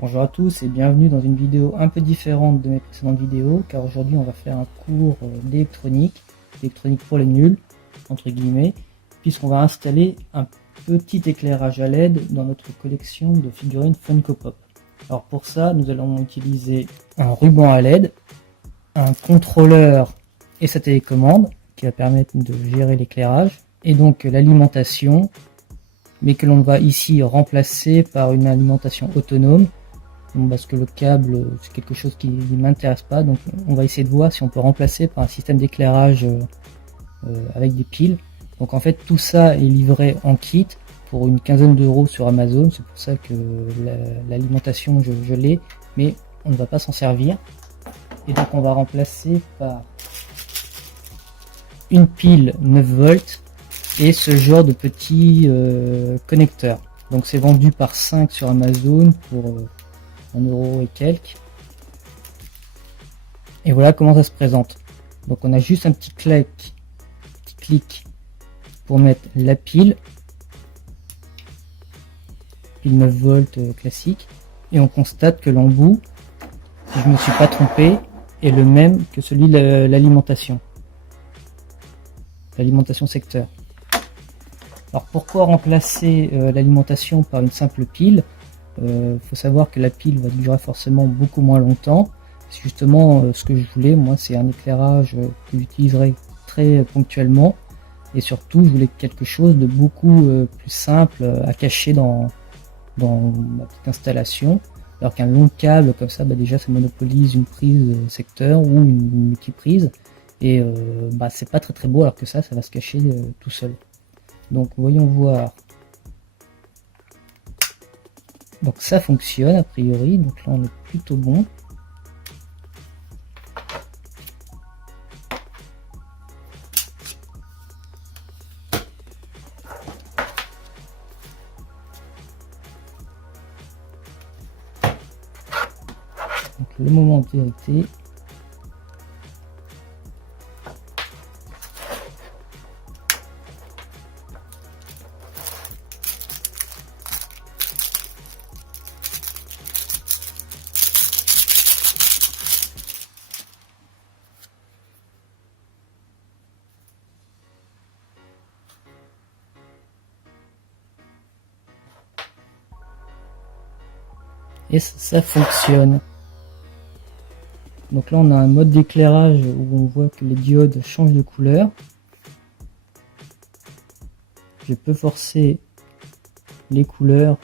Bonjour à tous et bienvenue dans une vidéo un peu différente de mes précédentes vidéos, car aujourd'hui on va faire un cours d'électronique pour les nuls, entre guillemets, puisqu'on va installer un petit éclairage à LED dans notre collection de figurines Funko Pop. Alors pour ça, nous allons utiliser un ruban à LED, un contrôleur et sa télécommande qui va permettre de gérer l'éclairage, et donc l'alimentation, mais que l'on va ici remplacer par une alimentation autonome. Parce que le câble c'est quelque chose qui ne m'intéresse pas, donc on va essayer de voir si on peut remplacer par un système d'éclairage avec des piles. Donc en fait tout ça est livré en kit pour une quinzaine d'euros sur Amazon, c'est pour ça que l'alimentation je l'ai, mais on ne va pas s'en servir. Et donc on va remplacer par une pile 9 volts et ce genre de petits connecteurs. Donc c'est vendu par 5 sur Amazon pour 1 € et quelques. Et voilà comment ça se présente. Donc on a juste un petit clic pour mettre la pile 9 volts classique, et on constate que l'embout, si je ne me suis pas trompé, est le même que celui de l'alimentation secteur. Alors pourquoi remplacer l'alimentation par une simple pile? Faut savoir que la pile va durer forcément beaucoup moins longtemps. C'est justement ce que je voulais, moi c'est un éclairage que j'utiliserai très ponctuellement, et surtout je voulais quelque chose de beaucoup plus simple à cacher dans ma petite installation, alors qu'un long câble comme ça, déjà ça monopolise une prise secteur ou une multiprise, et c'est pas très beau, alors que ça va se cacher tout seul. Donc voyons voir. Donc ça fonctionne a priori, donc là on est plutôt bon. Donc le moment de vérité. Et ça fonctionne. Donc là on a un mode d'éclairage où on voit que les diodes changent de couleur. Je peux forcer les couleurs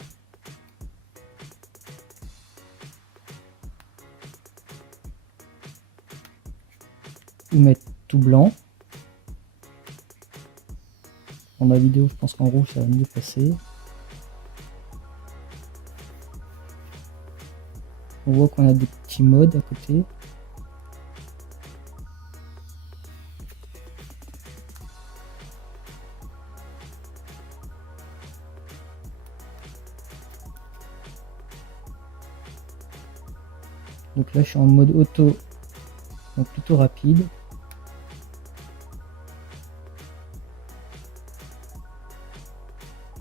ou mettre tout blanc. Dans ma vidéo je pense qu'en rouge ça va mieux passer. On voit qu'on a des petits modes à côté. Donc là je suis en mode auto, donc plutôt rapide.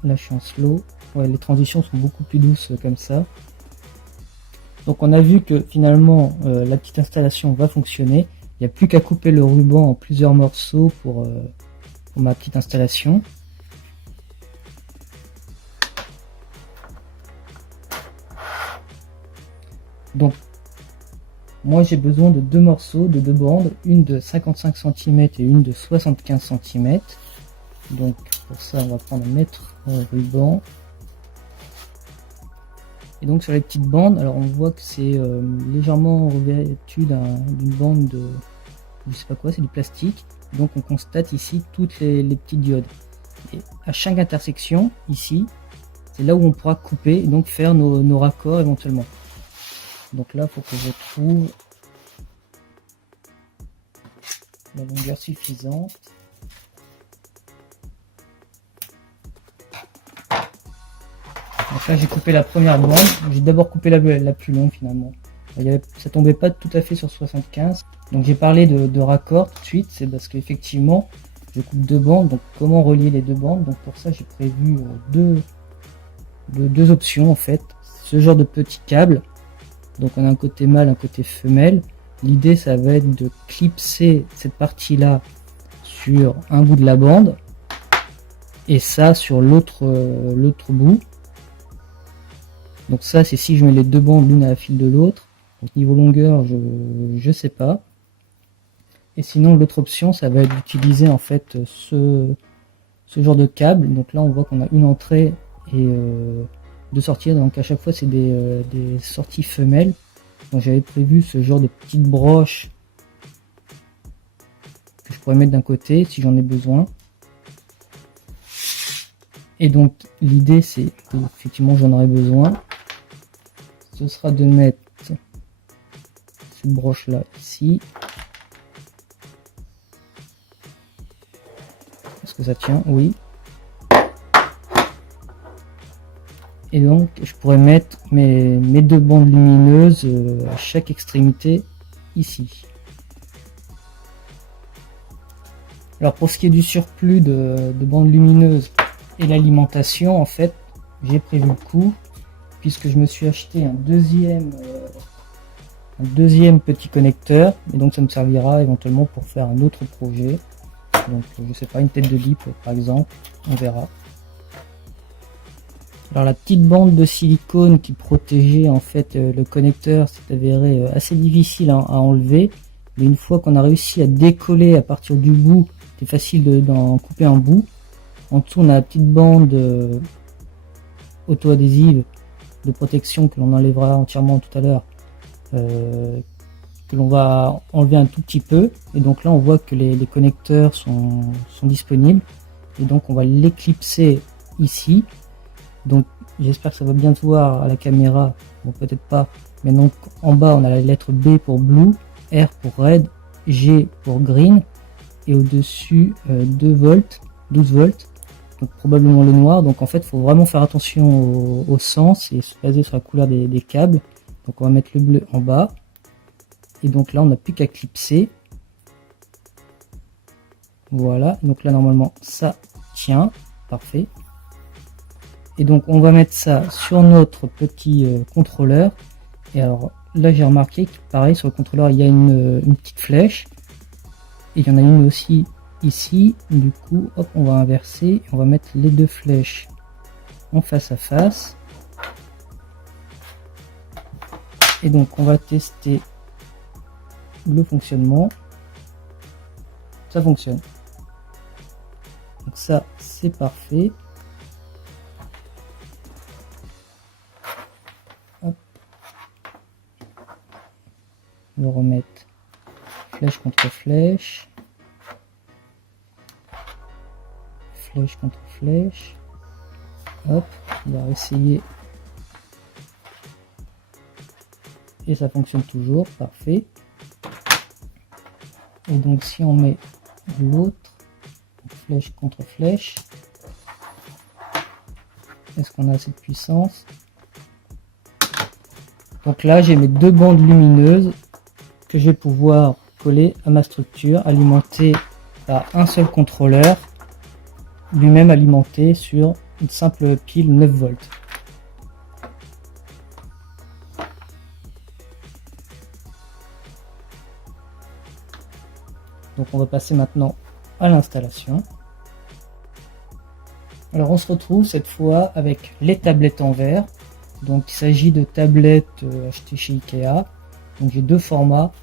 Là je suis en slow. Ouais, les transitions sont beaucoup plus douces comme ça. Donc on a vu que finalement la petite installation va fonctionner. Il n'y a plus qu'à couper le ruban en plusieurs morceaux pour ma petite installation. Donc moi j'ai besoin de deux morceaux, de deux bandes, une de 55 cm et une de 75 cm. Donc pour ça on va prendre un mètre ruban. Et donc sur les petites bandes, alors on voit que c'est légèrement revêtu d'une bande de, je sais pas quoi, c'est du plastique. Donc on constate ici toutes les petites diodes. Et à chaque intersection, ici, c'est là où on pourra couper et donc faire nos raccords éventuellement. Donc là, il faut que je trouve la longueur suffisante. Donc là j'ai coupé la première bande, j'ai d'abord coupé la plus longue finalement. Ça tombait pas tout à fait sur 75. Donc j'ai parlé de raccord tout de suite, c'est parce qu'effectivement je coupe deux bandes, donc comment relier les deux bandes. Donc pour ça j'ai prévu deux options en fait. ce genre de petits câbles. Donc on a un côté mâle, un côté femelle. L'idée ça va être de clipser cette partie là sur un bout de la bande et ça sur l'autre bout. Donc ça c'est si je mets les deux bandes l'une à la file de l'autre. Donc niveau longueur je sais pas. Et sinon l'autre option ça va être d'utiliser en fait ce genre de câble. Donc là on voit qu'on a une entrée et deux sorties. Donc à chaque fois c'est des sorties femelles. Donc j'avais prévu ce genre de petite broche que je pourrais mettre d'un côté si j'en ai besoin. Et donc l'idée c'est, effectivement j'en aurai besoin, ce sera de mettre cette broche là ici. Est-ce que ça tient? Oui. Et donc je pourrais mettre mes deux bandes lumineuses à chaque extrémité ici. Alors pour ce qui est du surplus de bandes lumineuses et l'alimentation, en fait j'ai prévu le coup puisque je me suis acheté un deuxième petit connecteur et donc ça me servira éventuellement pour faire un autre projet. Donc je sais pas, une tête de lip par exemple, on verra. Alors la petite bande de silicone qui protégeait en fait le connecteur s'est avéré assez difficile à enlever, mais une fois qu'on a réussi à décoller à partir du bout, c'est facile d'en couper un bout. En dessous on a la petite bande auto-adhésive de protection que l'on enlèvera entièrement tout à l'heure, que l'on va enlever un tout petit peu, et donc là on voit que les connecteurs sont disponibles, et donc on va l'éclipser ici. Donc j'espère que ça va bien se voir à la caméra, bon peut-être pas, mais donc en bas on a la lettre B pour blue, R pour red, G pour green, et au dessus 2 volts, 12 volts, donc probablement le noir. Donc en fait il faut vraiment faire attention au sens et se baser sur la couleur des câbles. Donc on va mettre le bleu en bas, et donc là on n'a plus qu'à clipser, voilà, donc là normalement ça tient, parfait. Et donc on va mettre ça sur notre petit contrôleur. Et alors là j'ai remarqué que pareil sur le contrôleur il y a une petite flèche. Et il y en a une aussi ici. Du coup hop, on va inverser. On va mettre les deux flèches en face à face. Et donc on va tester le fonctionnement. Ça fonctionne. Donc ça c'est parfait. On va remettre flèche contre flèche, flèche contre flèche, hop, on va essayer, et ça fonctionne toujours, parfait. Et donc si on met l'autre, flèche contre flèche, est-ce qu'on a assez de puissance? Donc là j'ai mes deux bandes lumineuses que je vais pouvoir coller à ma structure, alimentée par un seul contrôleur, lui-même alimenté sur une simple pile 9 volts. Donc on va passer maintenant à l'installation. Alors on se retrouve cette fois avec les tablettes en verre. Donc il s'agit de tablettes achetées chez Ikea. Donc j'ai deux formats,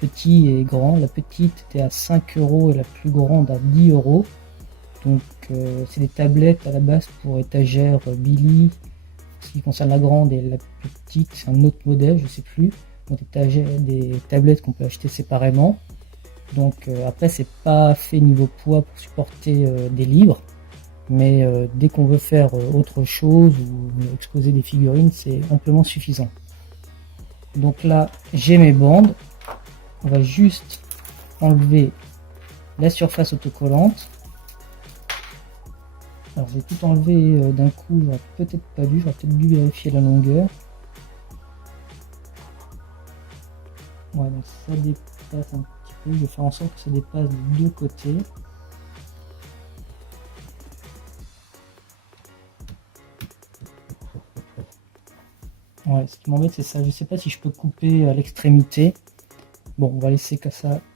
petit et grand. La petite était à 5 € et la plus grande à 10 €. Donc c'est des tablettes à la base pour étagère Billy. Ce qui concerne la grande et la petite, c'est un autre modèle, je sais plus. Donc des tablettes qu'on peut acheter séparément. Donc après c'est pas fait niveau poids pour supporter des livres. Mais dès qu'on veut faire autre chose ou exposer des figurines, c'est amplement suffisant. Donc là j'ai mes bandes, on va juste enlever la surface autocollante. Alors j'ai tout enlevé d'un coup, j'aurais peut-être pas dû, j'aurais peut-être dû vérifier la longueur. Ouais, donc ça dépasse un petit peu, je vais faire en sorte que ça dépasse des deux côtés. Ouais, ce qui m'embête c'est ça, je sais pas si je peux couper à l'extrémité. Bon, on va laisser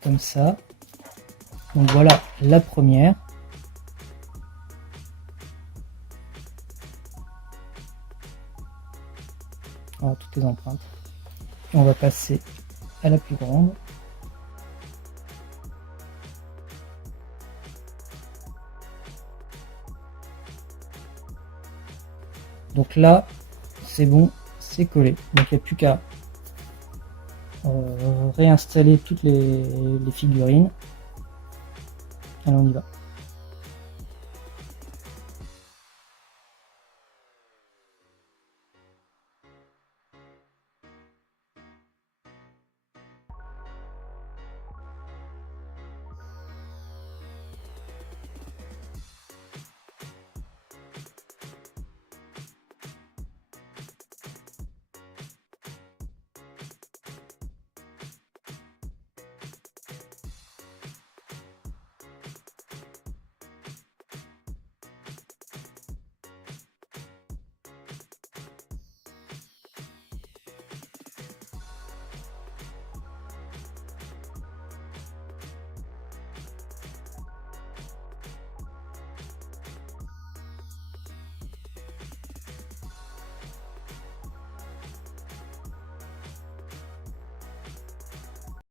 comme ça. Donc voilà la première. Voilà toutes les empreintes. Et on va passer à la plus grande. Donc là, c'est bon, c'est collé. Donc il n'y a plus qu'à réinstaller toutes les figurines. Allez, on y va.